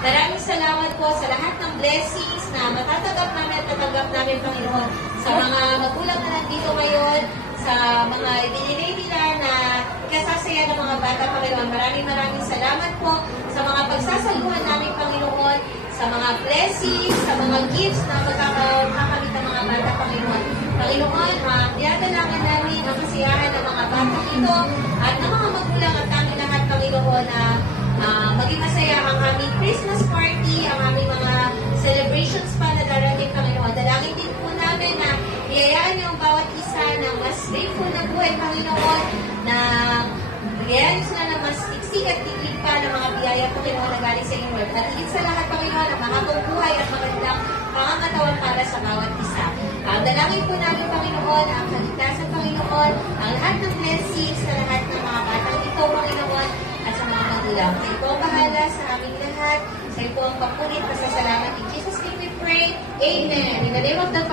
Maraming salamat po sa lahat ng blessings na matatanggap namin at tatanggap namin, Panginoon. Sa mga magulang na nandito ngayon, sa mga ibinigay nila na kasasaya ng mga bata, Panginoon. Maraming salamat po sa mga pagsasaluhan namin, Panginoon, sa mga blessings, sa mga gifts na magkakamit ng mga bata, Panginoon. Panginoon, dinadalangin namin ang kasiyahan ng mga bata ito at ng mga magulang at kami lahat, Panginoon, na maging masaya ang aming Christmas party, ang aming mga celebrations pa na darating, Panginoon. Dalangin din po namin na biyayaan niyo ang bawat isa ng mas grateful na buhay, Panginoon, na biyayaan niyo sila ng mas tiksig at tiglig pa ng mga biyaya, Panginoon, na galing sa inyo. At higit sa lahat, Panginoon, ang mahabang buhay at magandang pangangatawan para sa bawat isa. Dalangin po namin, Panginoon, ang kaligtasan, Panginoon, ang lahat ng blessings sa lahat ng mga batang ito, Panginoon, at sa mga magulang. Sa ito ang bahala sa aming lahat. Sa ito ang papulit, pasasalamat. In Jesus' name we pray. Amen. In the name of the Father,